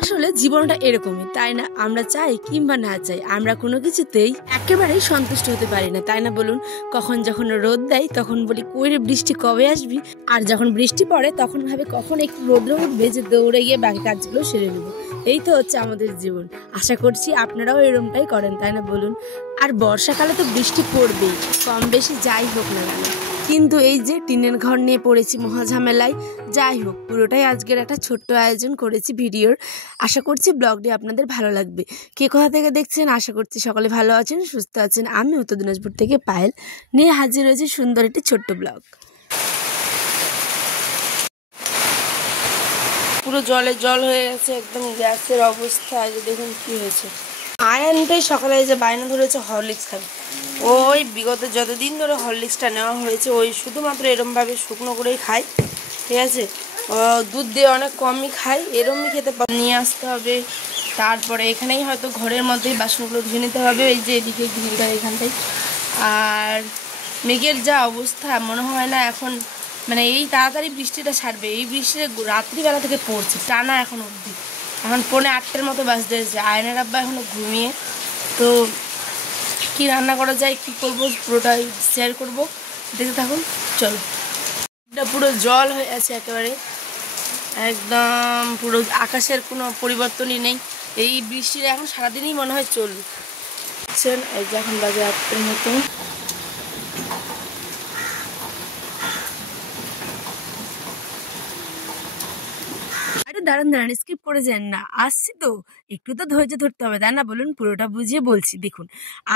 আসলে জীবনটা এরকমই, তাই না? আমরা চাই কিংবা না চাই, আমরা কোনো কিছুতেই একেবারেই সন্তুষ্ট হতে পারি না, তাই না বলুন? কখন যখন রোদ দেয় তখন বলি কই রে বৃষ্টি কবে আসবি, আর যখন বৃষ্টি পড়ে তখন ভাবে কখন একটু রোদ্র উঠবে যে দৌড়ে গিয়ে বাকি কাজগুলো সেরে নেবো। এই তো হচ্ছে আমাদের জীবন। আশা করছি আপনারাও এরকমটাই করেন, তাই না বলুন? আর বর্ষাকালে তো বৃষ্টি পড়বেই, কম বেশি যাই হোক না কেন। কিন্তু এই যে টিনের ঘর নিয়ে পড়েছি মহাঝামেলায়। যাই হোক, পুরোটাই আজকের একটা ছোট্ট আয়োজন করেছি ভিডিওর। আশা করছি ব্লগটি আপনাদের ভালো লাগবে। কে কোথা থেকে দেখছেন, আশা করছি সকলে ভালো আছেন, সুস্থ আছেন। আমি উত্তর দিনাজপুর থেকে পায়েল নিয়ে হাজির হয়েছি সুন্দর একটি ছোট্ট ব্লগ। পুরো জলে জল হয়ে গেছে, একদম গ্যাসের অবস্থা। যে দেখুন কি হয়েছে। আয়ানটাই সকালে যে বায়না ধরেছে হরলিক্স খাবে। ওই বিগত যতদিন ধরে হরলিক্সটা নেওয়া হয়েছে ওই শুধুমাত্র এরমভাবে শুকনো করেই খায়, ঠিক আছে? দুধ দিয়ে অনেক কমই খাই, এরমই খেতে নিয়ে আসতে হবে। তারপরে এখানেই হয়তো ঘরের মধ্যেই বাসনগুলো ধুয়ে নিতে হবে, এই যে এদিকে গ্রিলটার এখানটাই। আর মেঘের যা অবস্থা, মনে হয় না এখন মানে এই তাড়াতাড়ি বৃষ্টিটা ছাড়বে। এই বৃষ্টিটা রাত্রিবেলা থেকে পড়ছে টানা এখন অবধি। এখন 7:45-র মতো বাজতে হয়েছে। আয়নের আব্বা এখনও ঘুমিয়ে। তো কি রান্না করা যায়, কি করব, পুরোটাই শেয়ার করব, দেখতে থাকুন। চলো। এটা পুরো জল হয়ে আছে একেবারে, একদম পুরো আকাশের কোনো পরিবর্তনই নেই। এই বৃষ্টির এখন সারাদিনই মনে হয় চলবে। এই যে এখন বাজে 8টার মতো। দাঁড়ান দাঁড়ান, স্কিপ করে যান না, আসছি তো। একটু তো ধৈর্য ধরতে হবে, তাই না বলুন? পুরোটা বুঝিয়ে বলছি। দেখুন,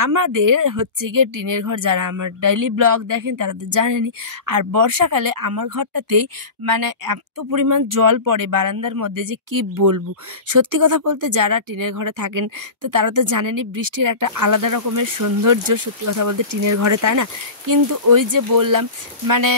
আমাদের হচ্ছে গিয়ে টিনের ঘর। যারা আমার ডেইলি ব্লগ দেখেন তারা তো জানেনই। আর বর্ষাকালে আমার ঘরটাতেই মানে এত পরিমাণ জল পড়ে বারান্দার মধ্যে যে কি বলবো। সত্যি কথা বলতে যারা টিনের ঘরে থাকেন তো তারা তো জানেনই বৃষ্টির একটা আলাদা রকমের সৌন্দর্য, সত্যি কথা বলতে টিনের ঘরে, তাই না? কিন্তু ওই যে বললাম মানে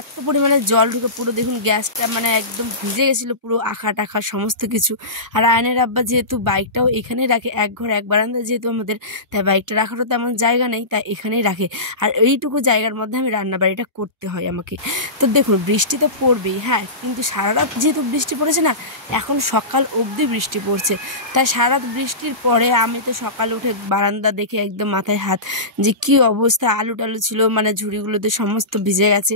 এত পরিমাণে জল ঢুকে পুরো দেখুন গ্যাসটা মানে একদম ভিজে গেছিলো, পুরো আখা টাখা সমস্ত কিছু। আর আয়নের আব্বা যেহেতু বাইকটাও এখানেই রাখে, এক ঘর এক বারান্দা যেহেতু আমাদের, তাই বাইকটা রাখারও তেমন জায়গা নেই, তাই এখানেই রাখে। আর এইটুকু জায়গার মধ্যে আমি রান্নাবাড়িটা করতে হয় আমাকে। তো দেখুন বৃষ্টি তো পড়বেই, হ্যাঁ, কিন্তু সারা রাত যেহেতু বৃষ্টি পড়েছে না, এখন সকাল অবধি বৃষ্টি পড়ছে। তাই সারা রাত বৃষ্টির পরে আমি তো সকালে উঠে বারান্দা দেখে একদম মাথায় হাত, যে কি অবস্থা। আলু টালু ছিল মানে ঝুড়িগুলোতে সমস্ত ভিজে গেছে।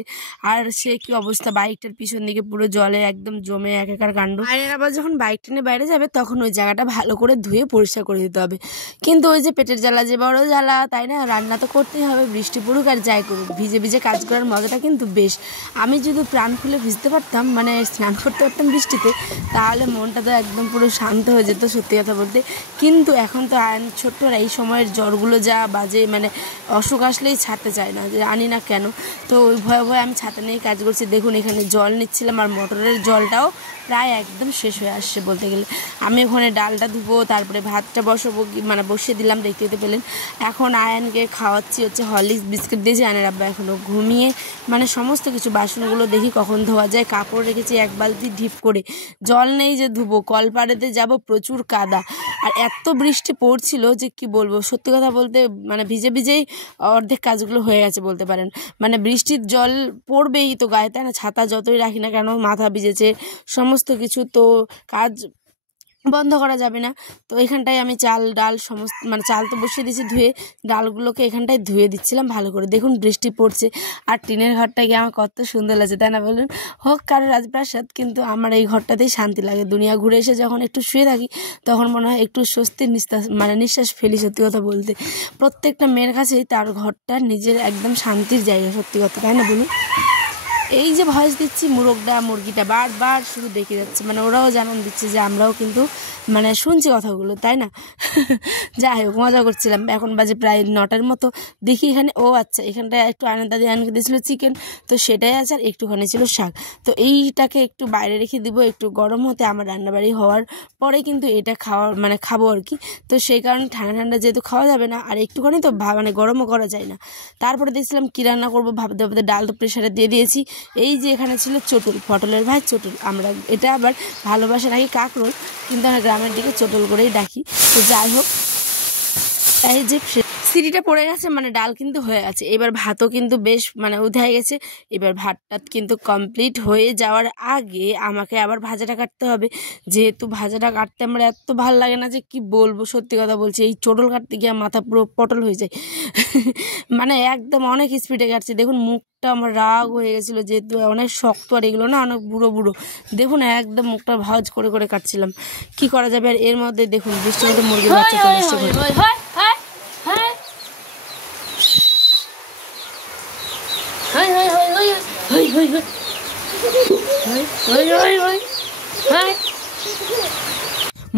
আর সে কি অবস্থা, বাইকটার পিছন দিকে পুরো জলে একদম জমে একাকার কাণ্ড। আয়নের আবার যখন বাইক টেনে বাইরে যাবে তখন ওই জায়গাটা ভালো করে ধুয়ে পরিষ্কার করে দিতে হবে। কিন্তু ওই যে পেটের জ্বালা যে বড় জ্বালা, তাই না? রান্না তো করতেই হবে, বৃষ্টি পড়ুক আর যাই করুক, ভিজে ভিজে কাজ করার মজাটা কিন্তু বেশ। আমি যদি প্রাণ খুলে ভিজতে পারতাম, মানে স্নান করতে পারতাম বৃষ্টিতে, তাহলে মনটা তো একদম পুরো শান্ত হয়ে যেত, সত্যি কথা বলতে। কিন্তু এখন তো ছোট্টরা এই সময়ের জ্বরগুলো যা বাজে, মানে অসুখ আসলেই ছাড়তে চায় না, যে আনি না কেন। তো ওই ভয়ে ভয়ে আমি ছাতা নিয়ে কাজ করছি। দেখুন এখানে জল নিচ্ছিলাম, আর মোটরের জলটাও প্রায় একদম শেষ হয়ে আসছে বলতে গেলে। আমি ওখানে ডালটা ধুবো, তারপরে ভাতটা বসাবো, মানে বসিয়ে দিলাম, দেখতে পেলেন। এখন আয়ানকে খাওয়াচ্ছি হচ্ছে হরলিক্স বিস্কিট দিয়েছি। আয়নের আব্বা এখনও ঘুমিয়ে। মানে সমস্ত কিছু বাসনগুলো দেখি কখন ধোয়া যায়। কাপড় রেখেছি এক বালতি ঢিপ করে, জল নেই যে ধুবো, কলপাড়েতে যাব, প্রচুর কাদা। আর এত বৃষ্টি পড়ছিল যে কি বলবো, সত্যি কথা বলতে মানে ভিজে ভিজেই অর্ধেক কাজগুলো হয়ে গেছে বলতে পারেন। মানে বৃষ্টির জল পড়বেই তো গায়ে, তাই না? ছাতা যতই রাখি না কেন, মাথা ভিজেছে সমস্ত কিছু, তো কাজ বন্ধ করা যাবে না। তো এখানটায় আমি চাল ডাল সমস্ত মানে চাল তো বসিয়ে দিয়েছি ধুয়ে, ডালগুলোকে এখানটায় ধুয়ে দিচ্ছিলাম ভালো করে। দেখুন বৃষ্টি পড়ছে আর টিনের ঘরটা গিয়ে আমার কত সুন্দর লাগছে, তাই না বলুন? হোক কারো রাজপ্রাসাদ, কিন্তু আমার এই ঘরটাতেই শান্তি লাগে। দুনিয়া ঘুরে এসে যখন একটু শুয়ে থাকি তখন মনে হয় একটু স্বস্তির নিঃশ্বাস ফেলি, সত্যি কথা বলতে। প্রত্যেকটা মেয়ের কাছেই তার ঘরটা নিজের একদম শান্তির জায়গা, সত্যি কথা, তাই না বলুন? এই যে ভয়েস দিচ্ছি, মুরগিটা বারবার শুধু দেখে যাচ্ছে, মানে ওরাও জানান দিচ্ছে যে আমরাও কিন্তু মানে শুনছি কথাগুলো, তাই না? যাই হোক, মজা করছিলাম। এখন বাজে প্রায় 9টার মতো। দেখি এখানে, ও আচ্ছা, এখানটায় একটু আনকে দিয়েছিল চিকেন, তো সেটাই আছে, আর একটুখানি ছিল শাক। তো এইটাকে একটু বাইরে রেখে দিব একটু গরম হতে, আমার রান্নাবাড়ি হওয়ার পরে কিন্তু এটা খাবো আর কি। তো সেই কারণে ঠান্ডা ঠান্ডা যেহেতু খাওয়া যাবে না, আর একটুখানি তো মানে গরমও করা যায় না। তারপরে দেখছিলাম কী রান্না করবো, ভাবতে ভাবতে ডাল তো প্রেশারে দিয়ে দিয়েছি। এই যে এখানে ছিল চটুল, পটলের ভাই চটুল, আমরা এটা আবার ভালোবাসা নাকি কাঁকরোল, কিন্তু আমরা গ্রামের দিকে চটুল করেই ডাকি। তো যাই হোক, এই যে সিটিটা পড়ে গেছে, মানে ডাল কিন্তু হয়ে গেছে। এবার ভাতও কিন্তু বেশ মানে উধাই গেছে। এবার ভাতটা কিন্তু কমপ্লিট হয়ে যাওয়ার আগে আমাকে আবার ভাজাটা কাটতে হবে। যেহেতু ভাজাটা কাটতে আমার এত ভালো লাগে না যে কি বলবো, সত্যি কথা বলছি, এই চোটল কাটতে গিয়ে মাথা পুরো পটল হয়ে যায়। মানে একদম অনেক স্পিডে কাটছি। দেখুন মুখটা আমার রাগ হয়ে গেছিলো, যেহেতু অনেক শক্ত আর এগুলো না অনেক বুড়ো বুড়ো। দেখুন একদম মুখটা ভাজ করে করে কাটছিলাম, কি করা যাবে। আর এর মধ্যে দেখুন বৃষ্টির মধ্যে মুরগির বাচ্চা চলে এসছে।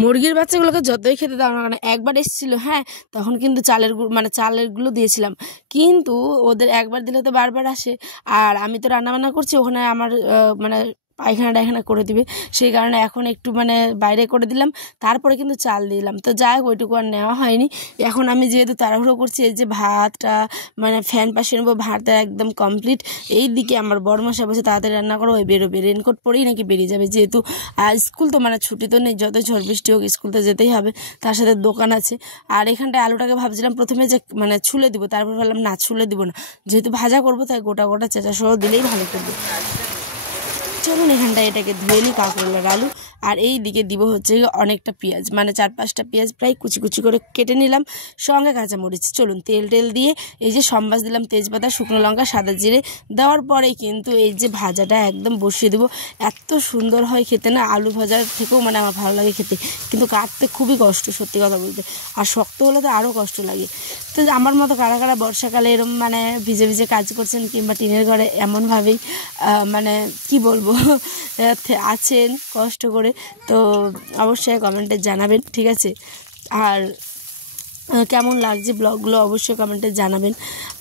মুরগির বাচ্চাগুলোকে যতই খেতে দাও না কেন, একবার এসেছিলো হ্যাঁ, তখন কিন্তু চালেরগুলো দিয়েছিলাম, কিন্তু ওদের একবার দিলে তো বারবার আসে। আর আমি তো রান্নাবান্না করছি, ওখানে আমার মানে পায়খানা টায়খানা করে দিবে, সেই কারণে এখন একটু মানে বাইরে করে দিলাম, তারপরে কিন্তু চাল দিলাম। তো যাই হোক, ওইটুকু আর নেওয়া হয়নি। এখন আমি যেহেতু তাড়াহুড়ো করছি, এই যে ভাতটা মানে ফ্যান পাশে নেবো, ভাতটা একদম কমপ্লিট। এই দিকে আমার বড়মশাই বসে তাড়াতাড়ি রান্না করো, ওই বেরোবে, রেনকোট পরেই নাকি বেরিয়ে যাবে, যেহেতু স্কুল তো মানে ছুটি তো নেই, যতই ঝড় বৃষ্টি হোক স্কুল তো যেতেই হবে, তার সাথে দোকান আছে। আর এখানটায় আলুটাকে ভাবছিলাম প্রথমে যে মানে ছুলে দিব, তারপর ভাবলাম না ছুলে দিব না, যেহেতু ভাজা করবো তাই গোটা গোটা চেঁচা সহ দিলেই ভালো করবে। চলুন এখানটায় এটাকে ধুয়ে নিই, কাঁকরোলার আলু। আর এই দিকে দিব হচ্ছে অনেকটা পেঁয়াজ, মানে 4-5টা পেঁয়াজ প্রায় কুচি কুচি করে কেটে নিলাম, সঙ্গে কাঁচামরিচ। চলুন তেল দিয়ে এই যে সম্বাস দিলাম, তেজপাতা, শুকনো লঙ্কা, সাদা জিরে দেওয়ার পরেই কিন্তু এই যে ভাজাটা একদম বসিয়ে দেবো। এত সুন্দর হয় খেতে না, আলু ভাজার থেকেও মানে আমার ভালো লাগে খেতে, কিন্তু কাটতে খুবই কষ্ট সত্যি কথা বলতে, আর শক্ত হলে তো আরও কষ্ট লাগে। তো আমার মতো কারা কারা বর্ষাকালে এরম মানে ভিজে ভিজে কাজ করছেন, কিংবা টিনের ঘরে এমনভাবেই মানে কি বলবো আছেন কষ্ট করে, তো অবশ্যই কমেন্টে জানাবেন, ঠিক আছে। আর কেমন লাগছে ব্লগগুলো অবশ্যই কমেন্টে জানাবেন।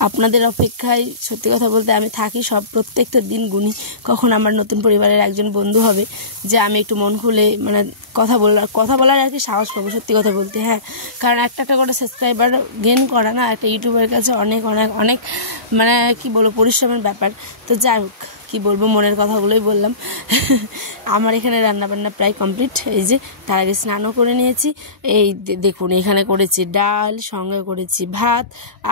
আপনাদের অপেক্ষায় সত্যি কথা বলতে আমি থাকি, প্রত্যেকটা দিন গুনি কখন আমার নতুন পরিবারের একজন বন্ধু হবে, যে আমি একটু মন খুলে মানে কথা বলার আর কি সাহস পাবো, সত্যি কথা বলতে। হ্যাঁ, কারণ একটা করে সাবস্ক্রাইবার গেইন করা না একটা ইউটিউবের কাছে অনেক অনেক অনেক মানে কি বলবো পরিশ্রমের ব্যাপার। তো যাই হোক, কি বলবো, মনের কথাগুলোই বললাম। আমার এখানে রান্নাবান্না প্রায় কমপ্লিট। এই যে তার আগে স্নানও করে নিয়েছি। এই দেখুন এখানে করেছি ডাল, সঙ্গে করেছি ভাত,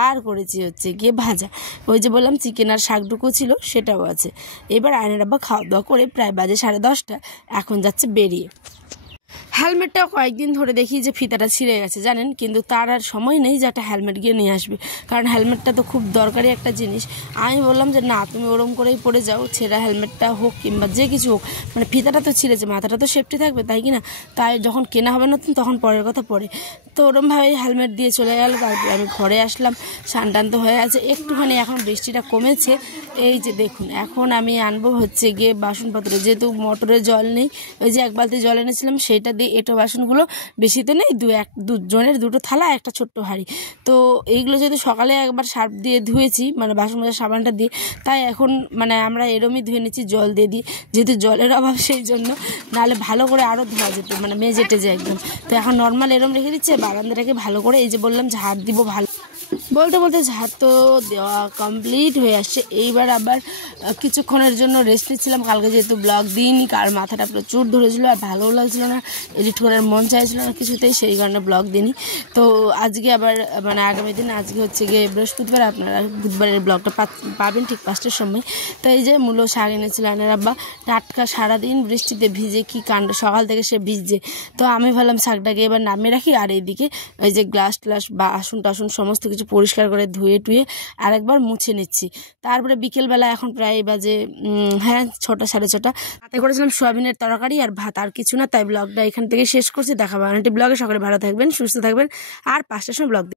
আর করেছি হচ্ছে গিয়ে ভাজা। ওই যে বললাম চিকেন আর শাকটুকু ছিল সেটাও আছে। এবার আয়নের আব্বা খাওয়া দাওয়া করে প্রায় বাজে 10:30, এখন যাচ্ছে বেরিয়ে। হেলমেটটাও কয়েকদিন ধরে দেখি যে ফিতাটা ছিঁড়ে গেছে জানেন, কিন্তু তার আর সময় নেই যে একটা হেলমেট গিয়ে নিয়ে আসবে, কারণ হেলমেটটা তো খুব দরকারি একটা জিনিস। আমি বললাম যে না, তুমি ওরম করেই পড়ে যাও, ছেঁড়া হেলমেটটা হোক কিংবা যে কিছু হোক, মানে ফিতাটা তো ছিঁড়েছে, মাথাটা তো সেফটি থাকবে তাই কি না। তাই যখন কেনা হবে নতুন তখন পরের কথা পড়ে, তো ওরমভাবেই হেলমেট দিয়ে চলে গেল। তারপরে আমি ঘরে আসলাম, স্নান তো হয়ে আছে একটুখানি, এখন বৃষ্টিটা কমেছে। এই যে দেখুন এখন আমি আনবো হচ্ছে গিয়ে বাসনপত্র, যেহেতু মোটরের জল নেই, ওই যে 1 বালতি জল এনেছিলাম সেটা দিয়ে এঁটো বাসনগুলো, বেশি তো নেই, দুজনের 2টো থালা, একটা ছোট্ট হাঁড়ি। তো এইগুলো যেহেতু সকালে একবার সার্ফ দিয়ে ধুয়েছি, মানে বাসন মাজার সাবানটা দিয়ে, তাই এখন মানে আমরা এরমই ধুয়ে নিচ্ছি জল দিয়ে দিই, যেহেতু জলের অভাব সেই জন্য, নাহলে ভালো করে আরও ধোয়া যেত, মানে মেজে টেজে একদম। তো এখন নর্মাল এরম রেখে দিচ্ছে, বারান্দাটাকে ভালো করে এই যে বললাম ঝাড় দিব, ভালো বলতে বলতে ঝাড় তো দেওয়া কমপ্লিট হয়ে আসছে। এইবার আবার কিছুক্ষণের জন্য রেস্ট নিচ্ছিলাম, কালকে যেহেতু ব্লগ দিইনি, কার মাথাটা প্রচুর ধরেছিল আর ভালোও লাগছিল না, এডিট করার মন চাইছিল না কিছুতেই, সেই কারণে ব্লগ দিইনি। তো আজকে আবার মানে আগামী দিন, আজকে হচ্ছে গিয়ে বৃহস্পতিবার, আপনারা বুধবারের ব্লগটা পাবেন ঠিক 5টার সময়। তো এই যে মূলো শাক এনেছিল আয়নের আব্বা, টাটকা, সারাদিন বৃষ্টিতে ভিজে কি কাণ্ড, সকাল থেকে সে ভিজছে। তো আমি ভাবলাম শাকটাকে এবার নামিয়ে রাখি, আর এইদিকে ওই যে গ্লাস ট্লাস বাসন টাসন সমস্ত কিছু পরিষ্কার করে ধুয়ে টুয়ে আরেকবার মুছে নিচ্ছি। তারপরে বিকেলবেলা এখন প্রায় বাজে 6টা 6:30, হাতে করেছিলাম সোয়াবিনের তরকারি আর ভাত, আর কিছু না। তাই ব্লগটা এখান থেকে শেষ করছি, দেখাবো আরেকটি ব্লগে। সকলে ভালো থাকবেন, সুস্থ থাকবেন, আর 5টার সময় ব্লগ